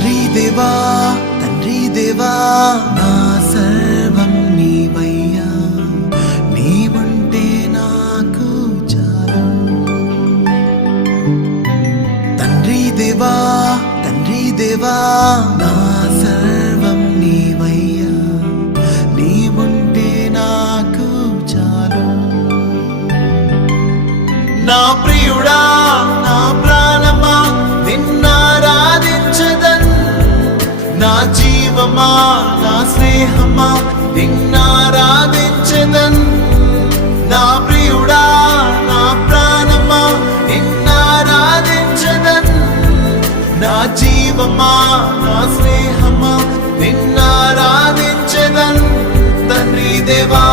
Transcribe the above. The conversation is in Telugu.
తండ్రి దేవా నా సర్వం నీవయ్యా, నీవుంటే నాకు చాలు. తండ్రి దేవా నా సర్వం నీవయ్యా, నీవుంటే నాకు చాలు. నా ప్రియుడా నా ప్రాణమా నిన్నారాధించదన్, నా జీవమా నా స్నేహమా నిన్నారాధించదన్. నా ప్రియుడా నా ప్రాణమా నిన్నారాధించదన్, నా జీవమా నా స్నేహమా నిన్నారాధించదన్. తండ్రి దేవా